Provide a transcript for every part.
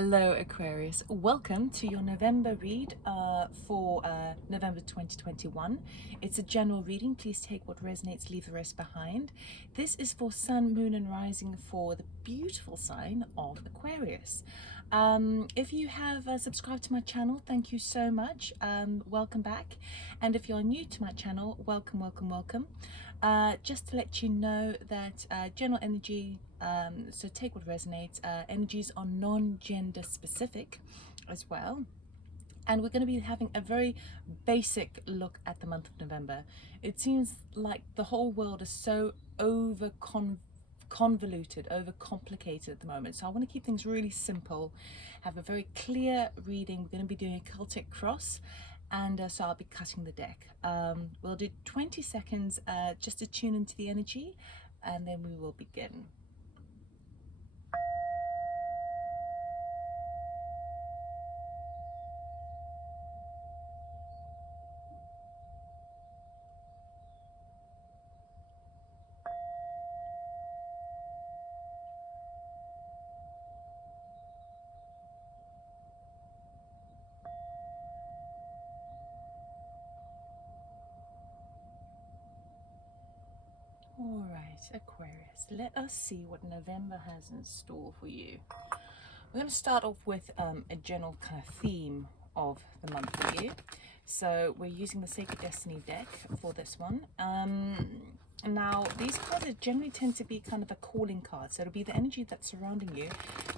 Hello Aquarius, welcome to your November read for November 2021. It's a general reading. Please take what resonates, leave the rest behind. This is for Sun, Moon and Rising for the beautiful sign of Aquarius. If you have subscribed to my channel, thank you so much. Welcome back. And if you're new to my channel, welcome, welcome, welcome. Just to let you know that general energy, so take what resonates, energies are non-gender specific as well. And we're going to be having a very basic look at the month of November. It seems like the whole world is so convoluted, over complicated at the moment. So I want to keep things really simple, have a very clear reading. We're going to be doing a Celtic cross. And so I'll be cutting the deck. We'll do 20 seconds just to tune into the energy, and then we will begin. All right, Aquarius, let us see what November has in store for you. We're going to start off with a general kind of theme of the month for you. So we're using the Sacred Destiny deck for this one. Now, these cards generally tend to be kind of a calling card. So it'll be the energy that's surrounding you,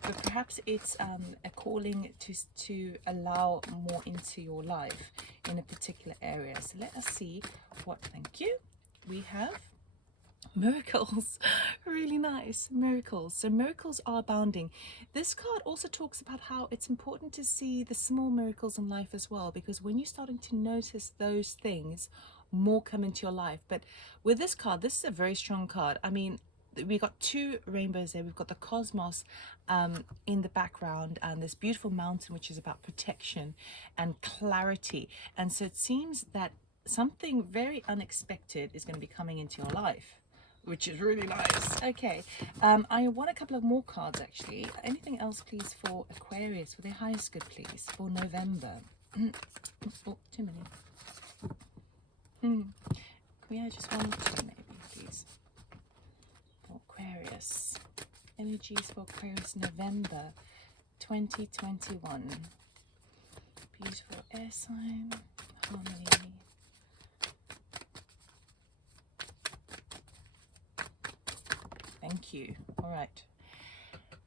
but perhaps it's a calling to allow more into your life in a particular area. So let us see what, thank you, we have. Miracles. Really nice. Miracles. So miracles are abounding. This card also talks about how it's important to see the small miracles in life as well, because when you're starting to notice those things, more come into your life. But with this card, this is a very strong card. I mean, we got two rainbows there. We've got the cosmos in the background, and this beautiful mountain which is about protection and clarity. And so it seems that something very unexpected is going to be coming into your life, which is really nice. Okay, I want a couple of more cards actually. Anything else please for Aquarius, for their highest good please, for November. Oh, too many. Can we have just one or two maybe please? For Aquarius. Energies for Aquarius November 2021. Beautiful air sign, harmony. Thank you. All right.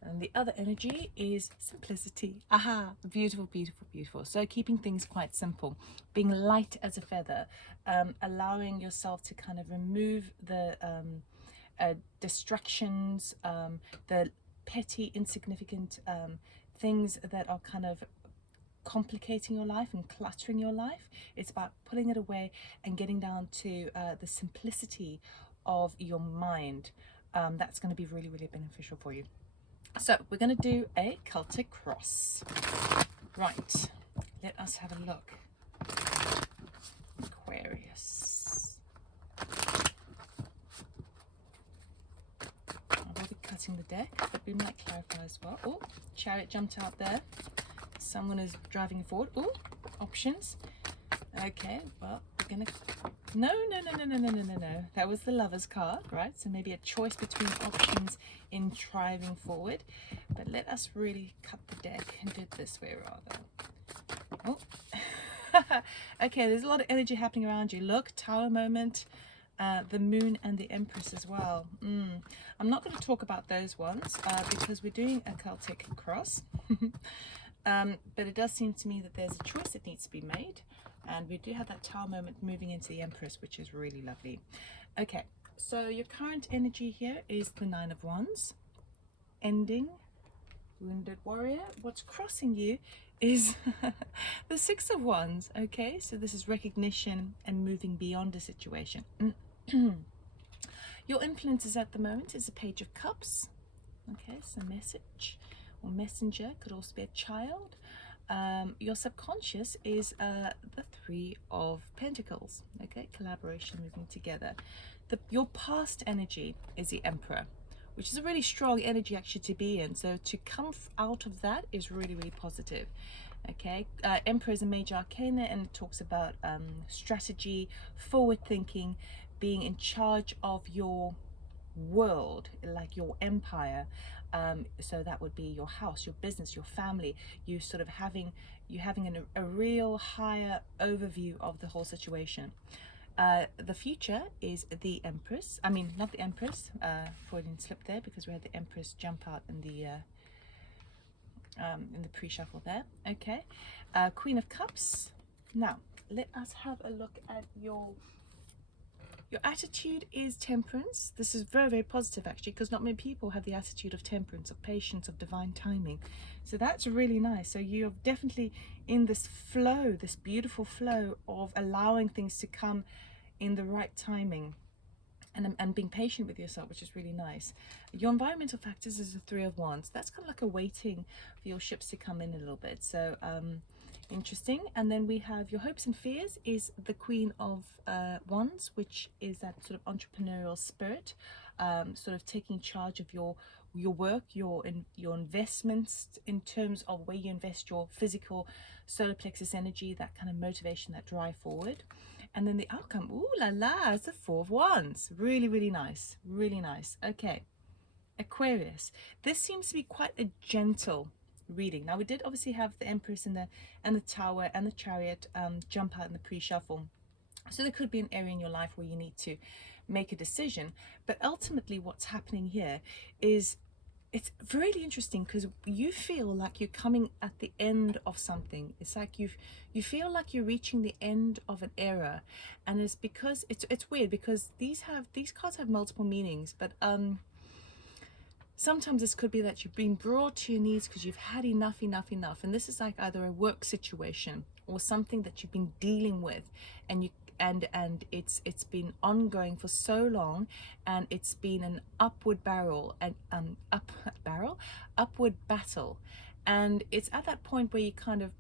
And the other energy is simplicity. Aha, beautiful, beautiful, beautiful. So keeping things quite simple, being light as a feather, allowing yourself to kind of remove the distractions, the petty, insignificant things that are kind of complicating your life and cluttering your life. It's about putting it away and getting down to the simplicity of your mind. That's going to be really, really beneficial for you. So we're going to do a Celtic cross. Right, let us have a look. Aquarius. I will be cutting the deck, but we might clarify as well. Oh, chariot jumped out there. Someone is driving forward. Oh, options. Okay, well, we're going to... No. That was the Lover's card, right? So maybe a choice between options in driving forward. But let us really cut the deck and do it this way rather. Oh. Okay, there's a lot of energy happening around you. Look, Tower moment, the Moon and the Empress as well. I'm not going to talk about those ones because we're doing a Celtic cross. But it does seem to me that there's a choice that needs to be made. And we do have that Tower moment moving into the Empress, which is really lovely. Okay, so your current energy here is the Nine of Wands. Ending, Wounded Warrior. What's crossing you is the Six of Wands. Okay, so this is recognition and moving beyond a situation. Your influences at the moment is a Page of Cups. Okay, so message or messenger, could also be a child. Your subconscious is the Three of Pentacles. Okay, collaboration, moving together. Your past energy is the Emperor, which is a really strong energy actually to be in. So to come out of that is really, really positive. Okay, Emperor is a major arcana, and it talks about strategy, forward thinking, being in charge of your world, like your empire. So that would be your house, your business, your family. You sort of having a real higher overview of the whole situation. The future is the Empress. I mean, not the Empress. Freudian slip there, because we had the Empress jump out in the pre-shuffle there. Okay, Queen of Cups. Now let us have a look at your attitude is Temperance. This is very, very positive actually, because not many people have the attitude of temperance, of patience, of divine timing. So that's really nice. So you're definitely in this flow, this beautiful flow of allowing things to come in the right timing, and being patient with yourself, which is really nice. Your environmental factors is the Three of Wands. That's kind of like a waiting for your ships to come in a little bit. So interesting. And then we have your hopes and fears is the Queen of Wands, which is that sort of entrepreneurial spirit, sort of taking charge of your work, your investments, in terms of where you invest your physical solar plexus energy, that kind of motivation, that drive forward. And then the outcome, ooh la la, it's the Four of Wands. Really, really nice. Really nice. Okay, Aquarius. This seems to be quite a gentle reading. Now we did obviously have the Empress and the Tower and the Chariot jump out in the pre-shuffle. So there could be an area in your life where you need to make a decision. But ultimately what's happening here is it's really interesting, because you feel like you're coming at the end of something. It's like you feel like you're reaching the end of an era, and it's because it's weird, because these cards have multiple meanings, but sometimes this could be that you've been brought to your knees because you've had enough, and this is like either a work situation or something that you've been dealing with, and it's been ongoing for so long, and it's been an upward battle, and it's at that point where you kind of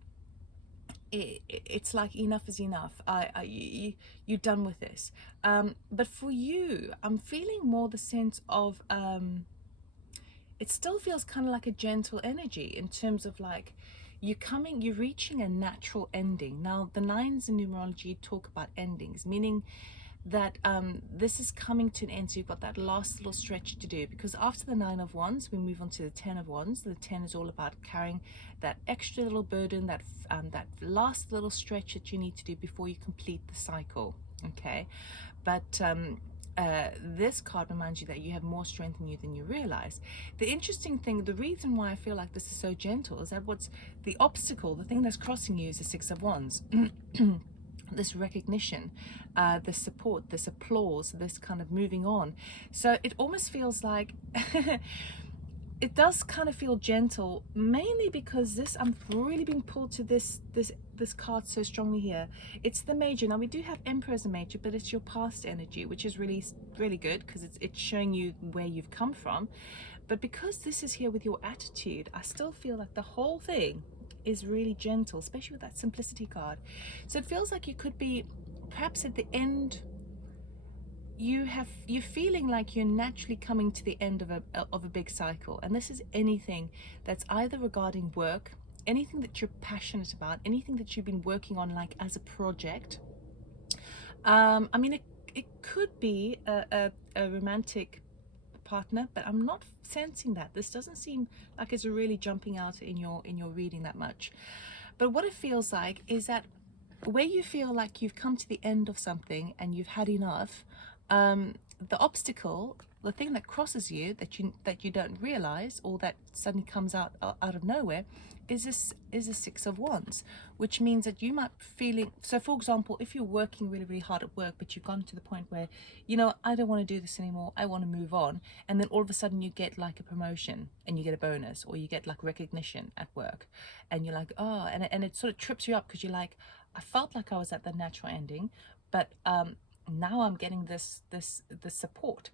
it's like enough is enough. You're done with this. But for you, I'm feeling more the sense of it still feels kind of like a gentle energy, in terms of like you're reaching a natural ending. Now the nines in numerology talk about endings, meaning that this is coming to an end. So you've got that last little stretch to do, because after the Nine of Wands we move on to the Ten of Wands. The 10 is all about carrying that extra little burden, that last little stretch that you need to do before you complete the cycle. Okay, but this card reminds you that you have more strength in you than you realize. The interesting thing, the reason why I feel like this is so gentle, is that what's the obstacle, the thing that's crossing you, is the Six of Wands. This recognition, this support, this applause, this kind of moving on. So it almost feels like it does kind of feel gentle, mainly because I'm really being pulled to this card so strongly here. It's the major. Now we do have Emperor as a major, but it's your past energy, which is really, really good, because it's showing you where you've come from. But because this is here with your attitude, I still feel like the whole thing is really gentle, especially with that simplicity card. So it feels like you could be perhaps at the end, you're feeling like you're naturally coming to the end of a big cycle, and this is anything that's either regarding work, anything that you're passionate about, anything that you've been working on, like as a project. I mean, it could be a romantic partner, but I'm not sensing that. This doesn't seem like it's really jumping out in your reading that much. But what it feels like is that where you feel like you've come to the end of something and you've had enough, the obstacle, the thing that crosses you that you don't realize, or that suddenly comes out of nowhere, is a Six of Wands, which means that you might be feeling, so for example, if you're working really, really hard at work, but you've gone to the point where, you know, I don't want to do this anymore, I want to move on, and then all of a sudden you get like a promotion and you get a bonus, or you get like recognition at work, and you're like, oh, and it sort of trips you up, because you're like, I felt like I was at the natural ending, but now I'm getting this support.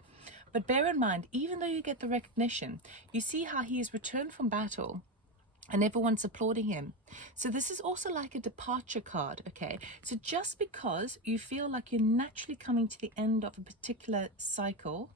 But bear in mind, even though you get the recognition, you see how he has returned from battle and everyone's applauding him. So this is also like a departure card, okay? So just because you feel like you're naturally coming to the end of a particular cycle,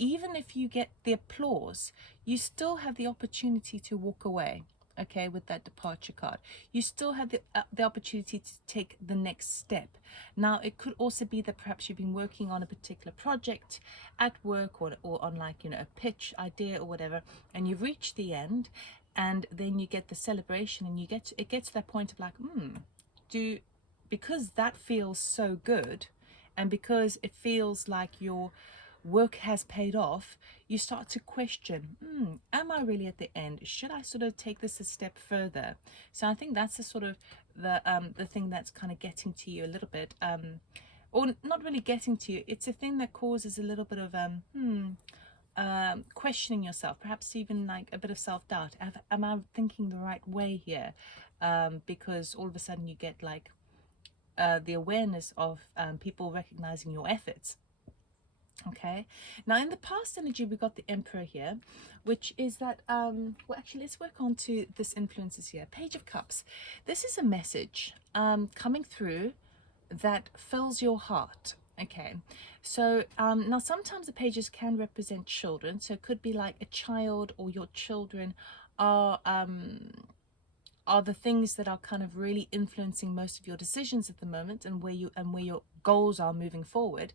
even if you get the applause, you still have the opportunity to walk away. Okay, with that departure card, you still have the opportunity to take the next step. Now, it could also be that perhaps you've been working on a particular project at work, or on, like, you know, a pitch idea or whatever, and you've reached the end, and then you get the celebration, and it gets to that point of like, because that feels so good, and because it feels like your work has paid off, you start to question, am I really at the end? Should I sort of take this a step further? So I think that's the sort of the thing that's kind of getting to you a little bit, or not really getting to you. It's a thing that causes a little bit of questioning yourself, perhaps even like a bit of self-doubt. Am I thinking the right way here? Because all of a sudden you get like the awareness of people recognizing your efforts. Okay, now in the past energy, we got the Emperor here, which is that, well, actually, let's work on to this influences here. Page of Cups. This is a message coming through that fills your heart. Okay, so now sometimes the pages can represent children, so it could be like a child, or your children are the things that are kind of really influencing most of your decisions at the moment, and where your goals are moving forward.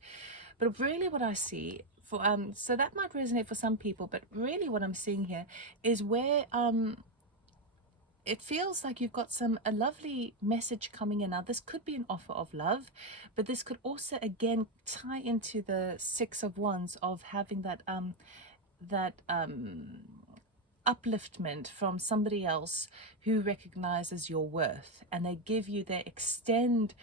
But really what I see for so that might resonate for some people, but really what I'm seeing here is where it feels like you've got a lovely message coming in. Now, this could be an offer of love, but this could also again tie into the Six of Wands, of having that upliftment from somebody else who recognizes your worth, and they extend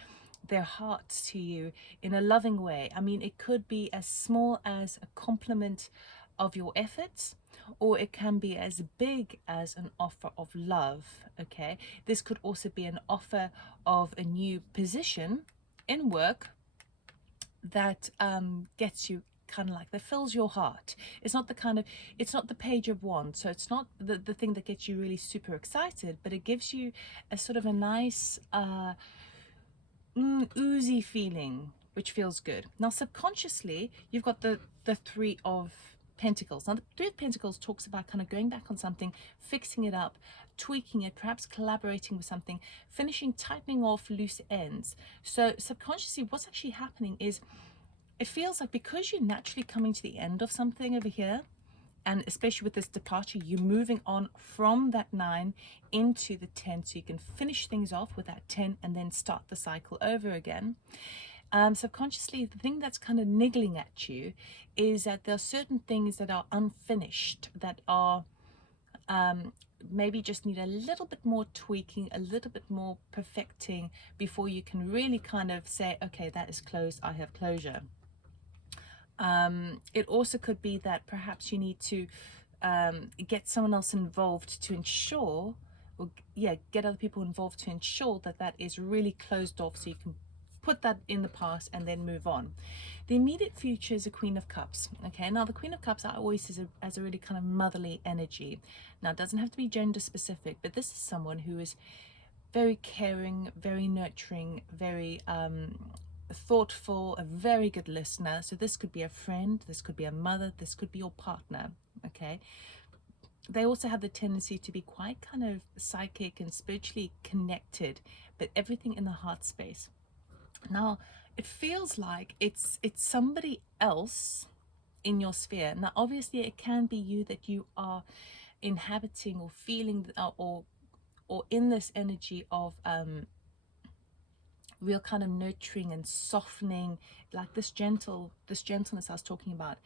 their hearts to you in a loving way. I mean, it could be as small as a compliment of your efforts, or it can be as big as an offer of love. Okay, this could also be an offer of a new position in work that gets you kind of like, that fills your heart. It's not the Page of Wands, so it's not the thing that gets you really super excited, but it gives you a sort of a nice oozy feeling, which feels good. Now, subconsciously, you've got the Three of Pentacles. Now, the Three of Pentacles talks about kind of going back on something, fixing it up, tweaking it, perhaps collaborating with something, finishing, tightening off loose ends. So subconsciously, what's actually happening is, it feels like because you're naturally coming to the end of something over here, and especially with this departure, you're moving on from that 9 into the 10, so you can finish things off with that 10 and then start the cycle over again. Subconsciously, the thing that's kind of niggling at you is that there are certain things that are unfinished, that are maybe just need a little bit more tweaking, a little bit more perfecting, before you can really kind of say, okay, that is closed, I have closure. It also could be that perhaps you need to get someone else involved to ensure, or get other people involved to ensure that that is really closed off, so you can put that in the past and then move on. The immediate future is a Queen of Cups. Okay, now the Queen of Cups I always see as a really kind of motherly energy. Now, it doesn't have to be gender specific, but this is someone who is very caring, very nurturing, very thoughtful, a very good listener. So this could be a friend, this could be a mother, this could be your partner. Okay, they also have the tendency to be quite kind of psychic and spiritually connected, but everything in the heart space. Now, it feels like it's somebody else in your sphere. Now, obviously, it can be you, that you are inhabiting or feeling, or in this energy of real kind of nurturing and softening, like this gentleness I was talking about.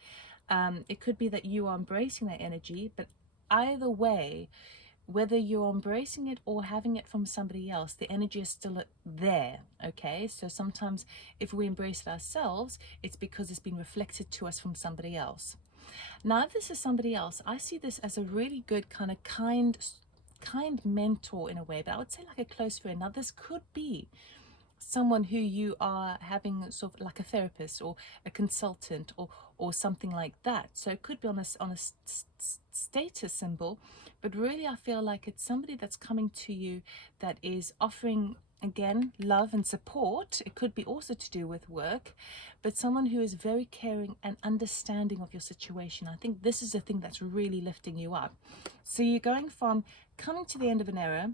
It could be that you are embracing that energy, but either way, whether you're embracing it or having it from somebody else, the energy is still there. Okay, so sometimes if we embrace it ourselves, it's because it's been reflected to us from somebody else. Now, if this is somebody else, I see this as a really good kind of kind mentor in a way, but I would say like a close friend. Now, this could be someone who you are having sort of like a therapist or a consultant or something like that. So it could be on a status symbol, but really I feel like it's somebody that's coming to you that is offering again, love and support. It could be also to do with work, but someone who is very caring and understanding of your situation. I think this is the thing that's really lifting you up. So you're going from coming to the end of an era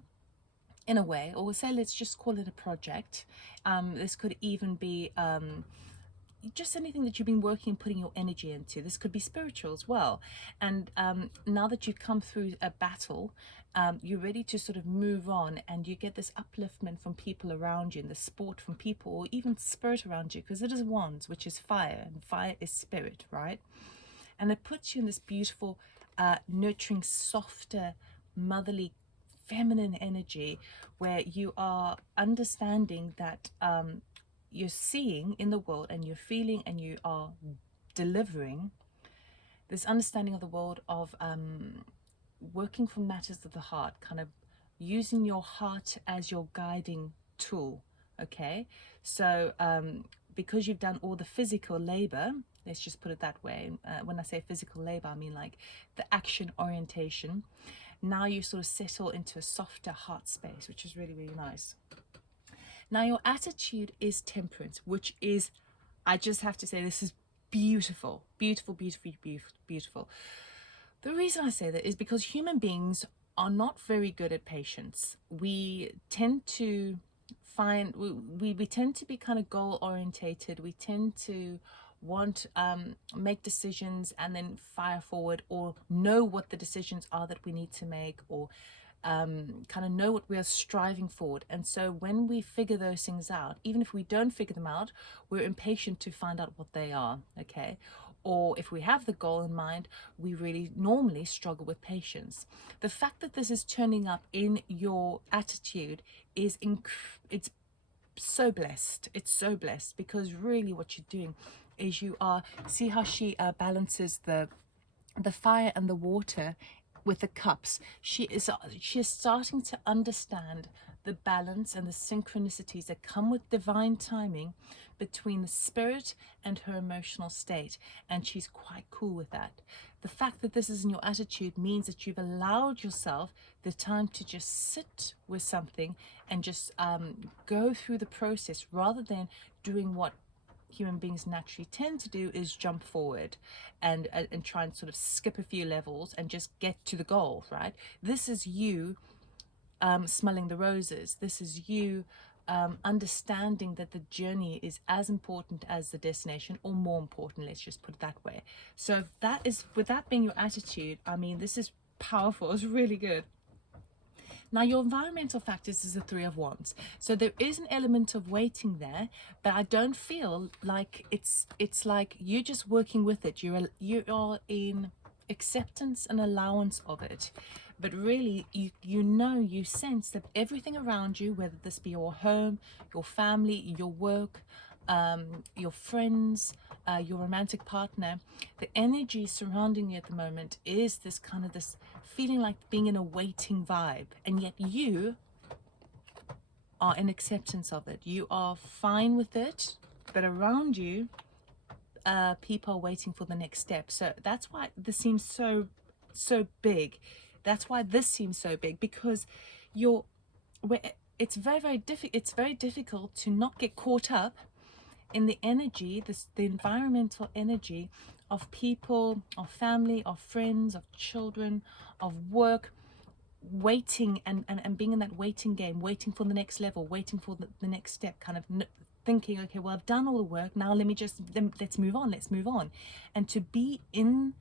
in a way, or say, let's just call it a project. This could even be just anything that you've been working, putting your energy into. This could be spiritual as well. And now that you've come through a battle, you're ready to sort of move on, and you get this upliftment from people around you, and the support from people, or even spirit around you, because it is wands, which is fire, and fire is spirit, right? And it puts you in this beautiful, nurturing, softer, motherly, feminine energy, where you are understanding that you're seeing in the world, and you're feeling, and you are delivering this understanding of the world of working from matters of the heart, kind of using your heart as your guiding tool. Okay, so because you've done all the physical labor, let's just put it that way. When I say physical labor, I mean like the action orientation. Now you sort of settle into a softer heart space, which is really, really nice. Now your attitude is temperance, which is, I just have to say, this is beautiful, beautiful, beautiful, beautiful, beautiful. The reason I say that is because human beings are not very good at patience. We tend to find, we tend to be kind of goal orientated. We tend to want make decisions and then fire forward, or know what the decisions are that we need to make, or kind of know what we are striving forward. And so when we figure those things out, even if we don't figure them out, we're impatient to find out what they are. Okay, or if we have the goal in mind, we really normally struggle with patience. The fact that this is turning up in your attitude is it's so blessed. It's so blessed, because really what you're doing is you are, see how she balances the fire and the water with the cups. She is starting to understand the balance and the synchronicities that come with divine timing between the spirit and her emotional state, and she's quite cool with that. The fact that this is in your attitude means that you've allowed yourself the time to just sit with something and just go through the process, rather than doing what human beings naturally tend to do, is jump forward and try and sort of skip a few levels and just get to the goal, right? This is you smelling the roses. This is you understanding that the journey is as important as the destination, or more important, let's just put it that way. So if that is, with that being your attitude, I mean, this is powerful. It's really good. Now your environmental factors is the Three of Wands, so there is an element of waiting there, but I don't feel like it's like you're just working with it. You are in acceptance and allowance of it, but really you sense that everything around you, whether this be your home, your family, your work, your friends, your romantic partner, the energy surrounding you at the moment is this kind of this feeling like being in a waiting vibe, and yet you are in acceptance of it. You are fine with it, but around you people are waiting for the next step. So that's why this seems so big. That's why this seems so big, because it's very difficult to not get caught up in the energy, the environmental energy of people, of family, of friends, of children, of work, waiting and being in that waiting game, waiting for the next level, waiting for the next step, kind of thinking, okay, well, I've done all the work, now let's move on. And to be in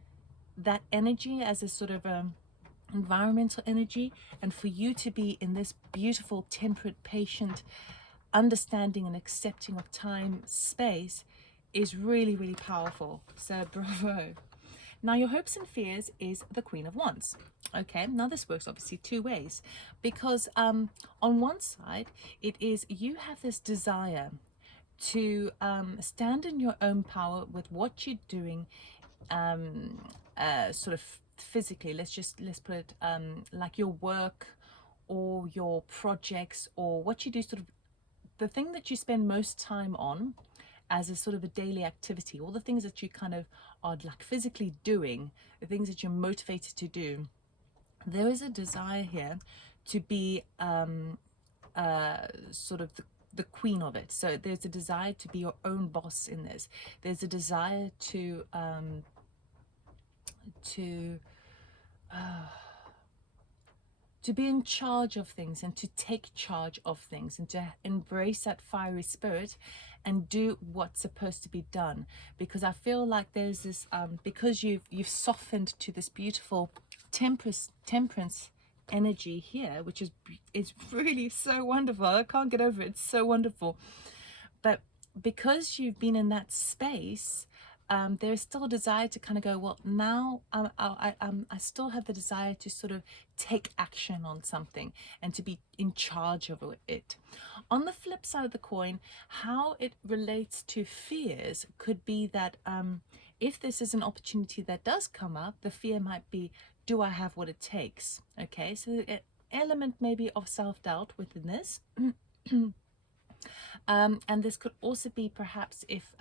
that energy as a sort of environmental energy, and for you to be in this beautiful, temperate, patient, understanding and accepting of time, space, is really, really powerful. So bravo. Now your hopes and fears is the Queen of Wands. Okay, now this works obviously two ways, because on one side it is you have this desire to stand in your own power with what you're doing, sort of physically. Let's put it like your work or your projects, or what you do, sort of the thing that you spend most time on as a sort of a daily activity, all the things that you kind of are like physically doing, the things that you're motivated to do. There is a desire here to be sort of the queen of it. So there's a desire to be your own boss in this. There's a desire to be in charge of things and to take charge of things and to embrace that fiery spirit and do what's supposed to be done. Because I feel like there's this because you've softened to this beautiful temperance energy here, which is really so wonderful. I can't get over it. It's so wonderful. But because you've been in that space, there is still a desire to kind of go, well, now I still have the desire to sort of take action on something and to be in charge of it. On the flip side of the coin, how it relates to fears could be that if this is an opportunity that does come up, the fear might be, do I have what it takes? Okay, so an element maybe of self-doubt within this. And this could also be perhaps if,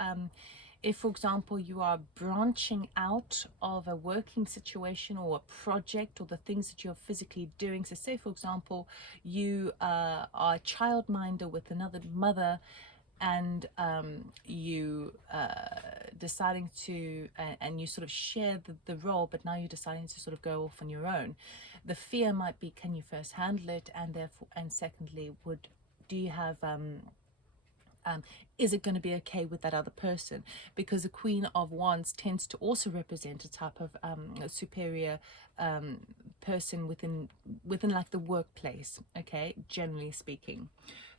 for example, you are branching out of a working situation or a project or the things that you're physically doing. So say, for example, you are a childminder with another mother, and you deciding to, and you sort of share the role, but now you're deciding to sort of go off on your own. The fear might be, can you first handle it? And therefore, and secondly, do you have is it going to be okay with that other person? Because the Queen of Wands tends to also represent a type of superior person within like the workplace, okay, generally speaking.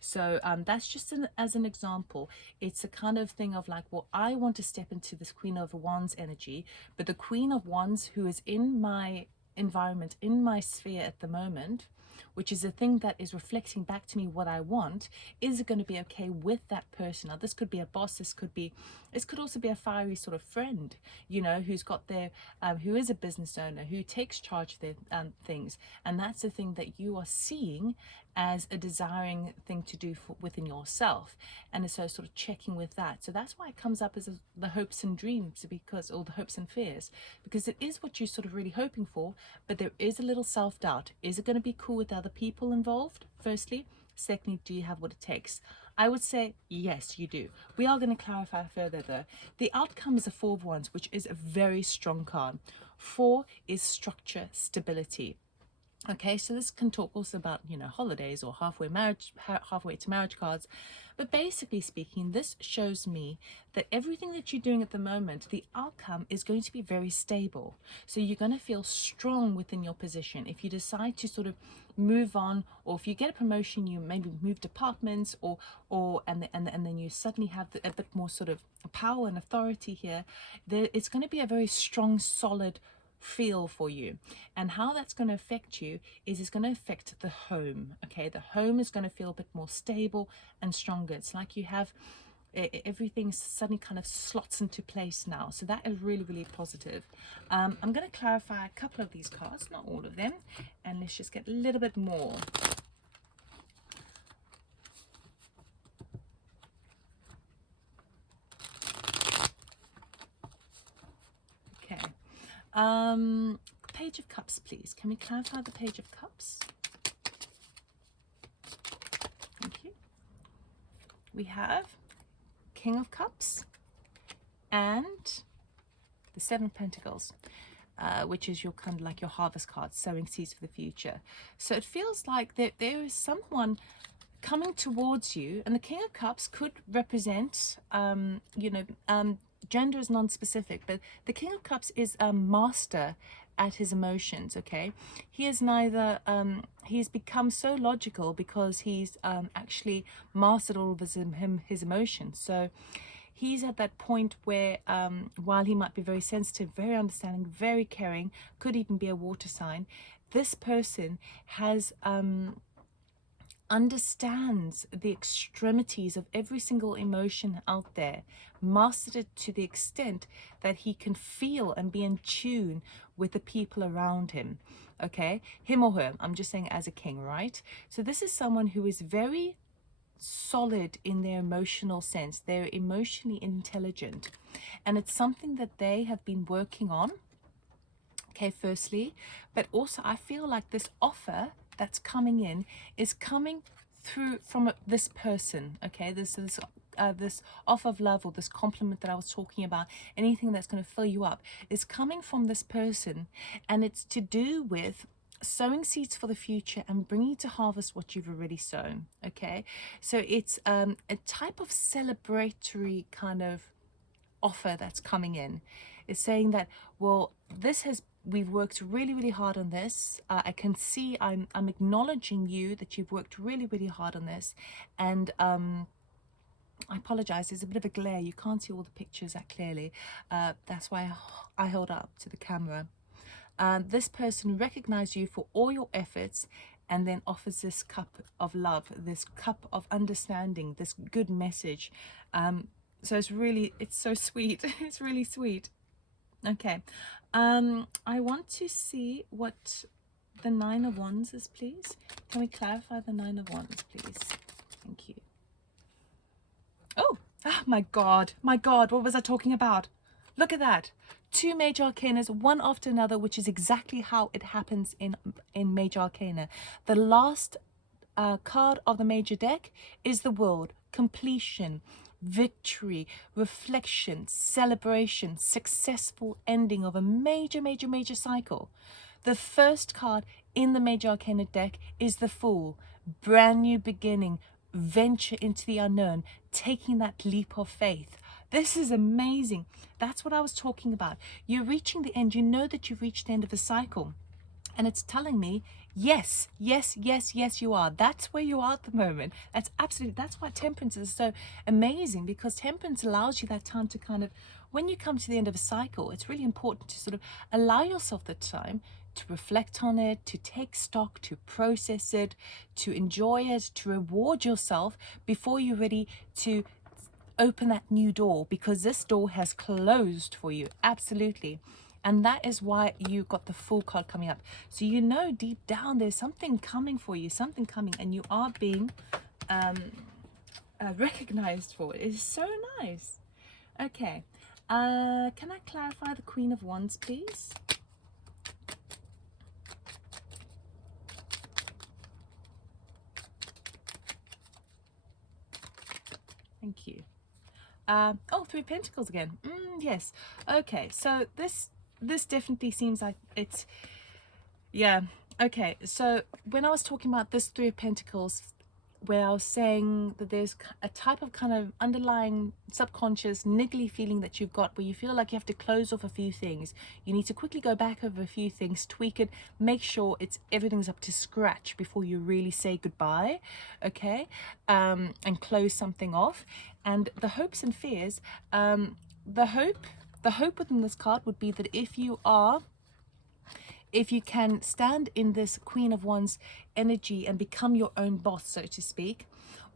So that's just as an example. It's a kind of thing of like, well, I want to step into this Queen of Wands energy, but the Queen of Wands who is in my environment, in my sphere at the moment, which is a thing that is reflecting back to me what I want, is it going to be okay with that person? Now, this could be a boss, this could also be a fiery sort of friend, you know, who's got their, who is a business owner, who takes charge of their things. And that's the thing that you are seeing as a desiring thing to do within yourself. And so sort of checking with that. So that's why it comes up as the hopes and dreams, or the hopes and fears, because it is what you're sort of really hoping for, but there is a little self-doubt. Is it going to be cool with other people involved? Firstly. Secondly, do you have what it takes? I would say yes, you do. We are going to clarify further though. The outcome is a 4 of Wands, which is a very strong card. 4 is structure, stability. Okay, so this can talk also about, you know, holidays or halfway to marriage cards. But basically speaking, this shows me that everything that you're doing at the moment, the outcome is going to be very stable. So you're going to feel strong within your position. If you decide to sort of move on, or if you get a promotion, you maybe move departments, and then you suddenly have a bit more sort of power and authority here, it's going to be a very strong, solid feel for you. And how that's going to affect you is it's going to affect the home. Okay, the home is going to feel a bit more stable and stronger. It's like you have everything suddenly kind of slots into place now. So that is really, really positive. I'm going to clarify a couple of these cards, not all of them, and let's just get a little bit more. Okay. Page of Cups, please. Can we clarify the Page of Cups? Thank you. We have King of Cups and the 7 of Pentacles, which is your kind of like your harvest card, sowing seeds for the future. So it feels like there is someone coming towards you, and the King of Cups could represent, gender is non-specific, but the King of Cups is a master at his emotions. Okay, he is neither he's become so logical because he's actually mastered all of his emotions. So he's at that point where while he might be very sensitive, very understanding, very caring, could even be a water sign, this person has understands the extremities of every single emotion out there, mastered it to the extent that he can feel and be in tune with the people around him. Okay, him or her, I'm just saying as a king, right? So this is someone who is very solid in their emotional sense. They're emotionally intelligent, and it's something that they have been working on. Okay, firstly, but also I feel like this offer that's coming in is coming this person, okay, this offer of love, or this compliment that I was talking about, anything that's going to fill you up, is coming from this person, and it's to do with sowing seeds for the future and bringing to harvest what you've already sown. Okay, so it's a type of celebratory kind of offer that's coming in. It's saying that, well, we've worked really, really hard on this. I can see, I'm acknowledging you that you've worked really, really hard on this. And I apologize, there's a bit of a glare. You can't see all the pictures that clearly. That's why I held up to the camera. This person recognizes you for all your efforts, and then offers this cup of love, this cup of understanding, this good message. So it's so sweet. It's really sweet. Okay, I want to see what the Nine of Wands is, please. Can we clarify the Nine of Wands, please? Thank you. Oh, my God, what was I talking about? Look at that. Two major arcanas, one after another, which is exactly how it happens in major arcana. The last card of the major deck is the World, completion, victory, reflection, celebration, successful ending of a major cycle. The first card in the major arcana deck is the Fool, brand new beginning, venture into the unknown, taking that leap of faith. This is amazing. That's what I was talking about. You're reaching the end. You know that you've reached the end of a cycle. And it's telling me, yes, you are. That's where you are at the moment. That's why Temperance is so amazing, because Temperance allows you that time to kind of, when you come to the end of a cycle, it's really important to sort of allow yourself the time to reflect on it, to take stock, to process it, to enjoy it, to reward yourself before you're ready to open that new door, because this door has closed for you. Absolutely. And that is why you got the Fool card coming up. So you know deep down there's something coming for you, something coming, and you are being recognized for it. It's so nice. Okay, can I clarify the Queen of Wands, please? Thank you. Oh, Three of Pentacles again. Yes. Okay, so this definitely seems like it's, yeah. Okay, so when I was talking about this Three of Pentacles, where I was saying that there's a type of kind of underlying subconscious niggly feeling that you've got, where you feel like you have to close off a few things. You need to quickly go back over a few things, tweak it, make sure everything's up to scratch before you really say goodbye, okay, and close something off. And the hopes and fears, the hope within this card would be that if you can stand in this Queen of Wands energy and become your own boss, so to speak,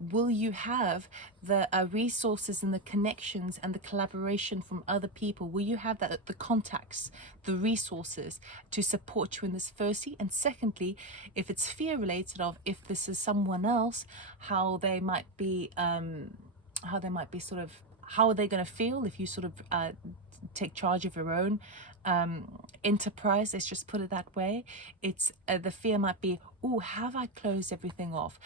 will you have the resources and the connections and the collaboration from other people? Will you have the contacts, the resources to support you in this, firstly? And secondly, if it's fear related, of if this is someone else, how they might be sort of, how are they going to feel if you sort of take charge of your own enterprise, let's just put it that way. It's the fear might be, oh, have I closed everything off?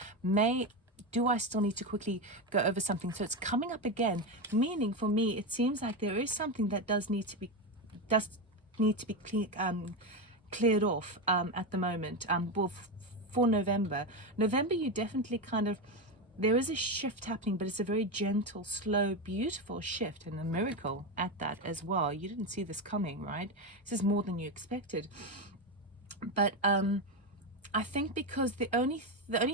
Do I still need to quickly go over something? So it's coming up again, meaning for me it seems like there is something that does need to be cleared off at the moment. Well, for November, you definitely kind of, there is a shift happening, but it's a very gentle, slow, beautiful shift, and a miracle at that as well. You didn't see this coming, right? This is more than you expected. But I think because the only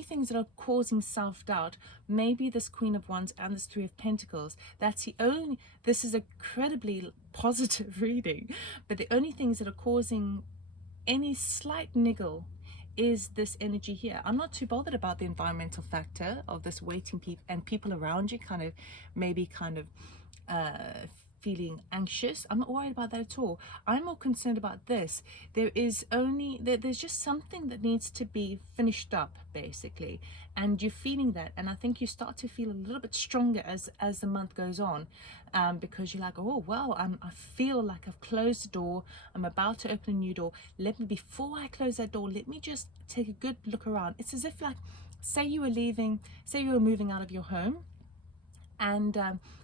things that are causing self-doubt, maybe this Queen of Wands and this Three of Pentacles, this is a incredibly positive reading, but the only things that are causing any slight niggle is this energy here. I'm not too bothered about the environmental factor of this waiting people around you kind of feeling anxious. I'm not worried about that at all. I'm more concerned about this. There's just something that needs to be finished up, basically, and you're feeling that, and I think you start to feel a little bit stronger as the month goes on, because you're like, oh well, I feel like I've closed the door, I'm about to open a new door. Before I close that door, let me just take a good look around. It's as if like say you were leaving, say you were moving out of your home, and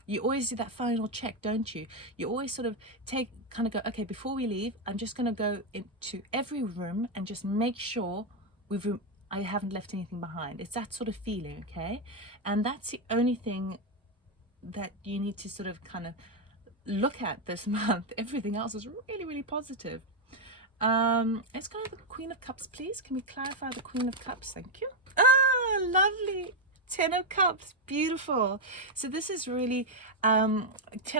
you always do that final check, don't you? You always sort of kind of go, okay, before we leave, I'm just going to go into every room and just make sure I haven't left anything behind. It's that sort of feeling, okay? And that's the only thing that you need to sort of kind of look at this month. Everything else is really, really positive. Let's go to the Queen of Cups, please. Can we clarify the Queen of Cups? Thank you. Ah, lovely. 10 of Cups, beautiful. So this is really, 10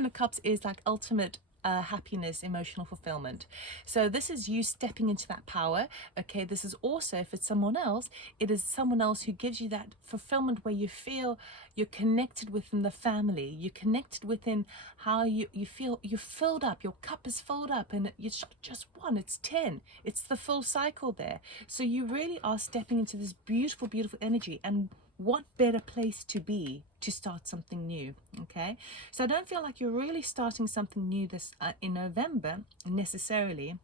of Cups is like ultimate happiness, emotional fulfillment. So this is you stepping into that power. Okay, this is also, if it's someone else, it is someone else who gives you that fulfillment where you feel you're connected within the family, you're connected within how you feel you're filled up, your cup is filled up, and it's not just one, it's 10. It's the full cycle there. So you really are stepping into this beautiful, beautiful energy. And what better place to be to start something new? Okay, so I don't feel like you're really starting something new this in November necessarily,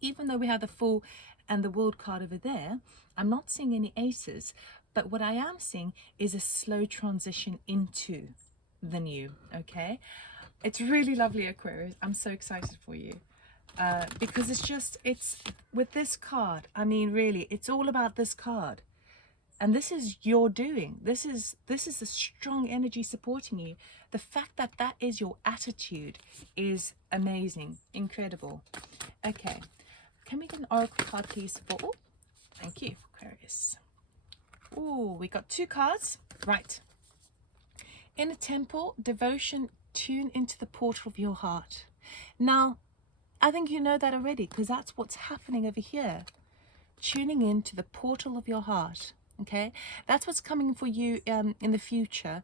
even though we have the Fool and the World card over there. I'm not seeing any aces, but what I am seeing is a slow transition into the new. Okay, it's really lovely, Aquarius. I'm so excited for you. Because it's with this card, I mean, really, it's all about this card. And this is your doing. This is a strong energy supporting you. The fact that that is your attitude is amazing, incredible. Okay, can we get an oracle card, please? For thank you, Aquarius. Oh, we got 2 cards. Right. In a temple, devotion, tune into the portal of your heart. Now, I think you know that already, because that's what's happening over here. Tuning into the portal of your heart. Okay, that's what's coming for you in the future.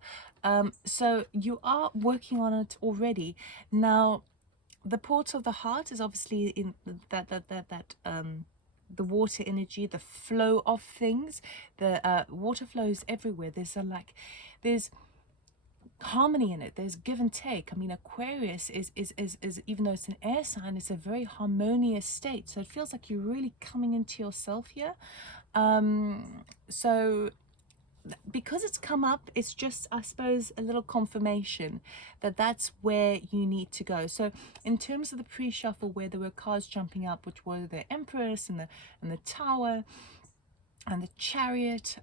So you are working on it already. Now, the portal of the heart is obviously in the water energy, the flow of things. The water flows everywhere. There's harmony in it. There's give and take. I mean, Aquarius is even though it's an air sign, it's a very harmonious state. So it feels like you're really coming into yourself here. So because it's come up, it's just, I suppose, a little confirmation that that's where you need to go. So in terms of the pre-shuffle, where there were cards jumping up, which were the Empress and the Tower and the Chariot,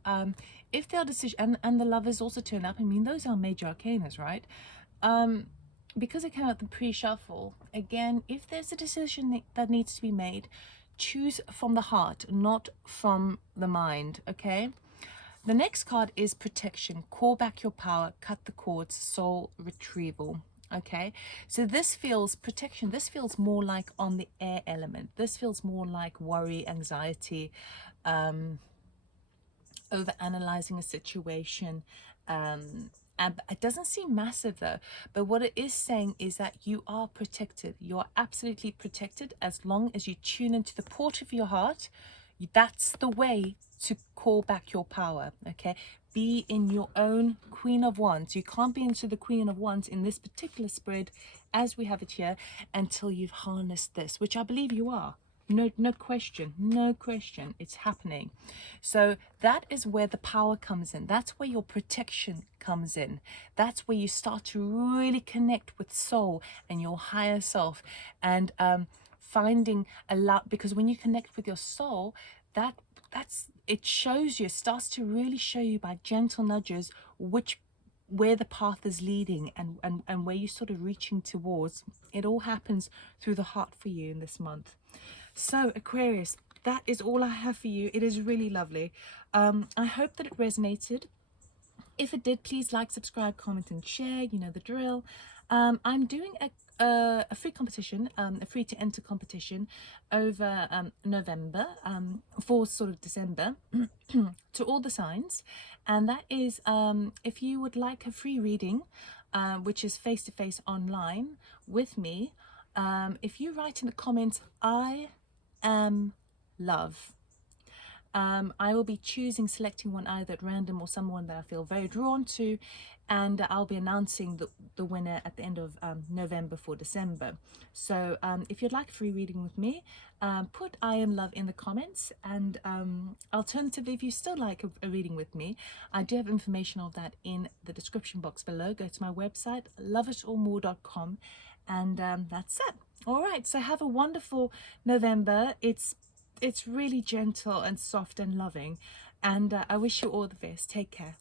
if they are decision, and the Lovers also turn up. I mean, those are major arcanas, right? Because it came out the pre-shuffle, again, if there's a decision that needs to be made, choose from the heart, not from the mind. Okay, the next card is protection. Call back your power, cut the cords, soul retrieval. Okay, so this feels protection. This feels more like on the air element. This feels more like worry, anxiety, over analyzing a situation. And it doesn't seem massive though, but what it is saying is that you are protected. You're absolutely protected as long as you tune into the port of your heart. That's the way to call back your power. Okay, be in your own Queen of Wands. You can't be into the Queen of Wands in this particular spread as we have it here until you've harnessed this, which I believe you are. No question, no question, it's happening. So that is where the power comes in. That's where your protection comes in. That's where you start to really connect with soul and your higher self, and finding a lot, because when you connect with your soul, it shows you, it starts to really show you by gentle nudges where the path is leading, and where you're sort of reaching towards. It all happens through the heart for you in this month. So Aquarius, that is all I have for you. It is really lovely. I hope that it resonated. If it did, please like, subscribe, comment and share. You know the drill. I'm doing a free competition, a free to enter competition over November for sort of December to all the signs, and that is if you would like a free reading, which is face-to-face online with me, if you write in the comments, I am love, I will be selecting one either at random or someone that I feel very drawn to, and I'll be announcing the winner at the end of November for December. So if you'd like a free reading with me, put I am love in the comments, and alternatively, if you still like a reading with me, I do have information of that in the description box below. Go to my website, loveitallmore.com, and that's it. All right, so have a wonderful November. It's really gentle and soft and loving, and I wish you all the best. Take care.